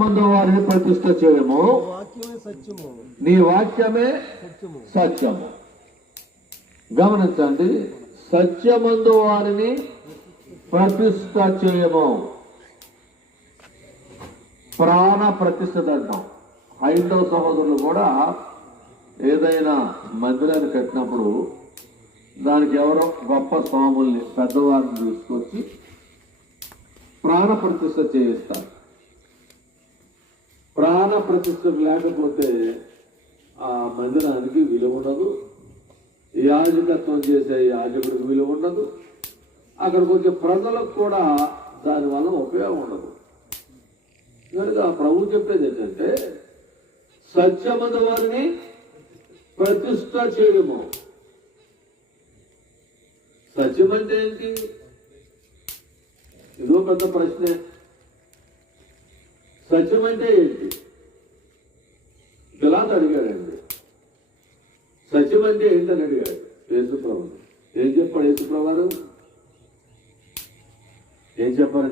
మందు వారిని ప్రతిష్ఠ చేయము, నీ వాక్యమే సత్యము. గమనించండి, సత్యమందు వారిని ప్రతిష్ఠ చేయము. ప్రాణ ప్రతిష్ఠ అంటాం. హైందవ సహోదరులు కూడా ఏదైనా మందిరాన్ని కట్టినప్పుడు దానికి ఎవరో గొప్ప స్వాముల్ని పెద్దవారిని తీసుకొచ్చి ప్రాణ ప్రతిష్ఠ చేయిస్తారు. ప్రాణ ప్రతిష్ఠ లేకపోతే ఆ మందిరానికి విలువ ఉండదు, యాజకత్వం చేసే యాజకుడికి విలువ ఉండదు, అక్కడికి వచ్చే ప్రజలకు కూడా దానివల్ల ఉపయోగం ఉండదు. కనుక ప్రభు చెప్పేది ఏంటంటే సత్యమందు వారిని ప్రతిష్ఠ చేయడము. సత్యం అంటే ఏంటి? ఇదో పెద్ద ప్రశ్నే. సత్యం అంటే ఏంటి? పిలాతు అడిగాడండి, సత్యం అంటే ఏంటని అడిగాడు యేసుప్రభు. ఏం చెప్పాడు యేసుప్రభు? ఏం చెప్పారు?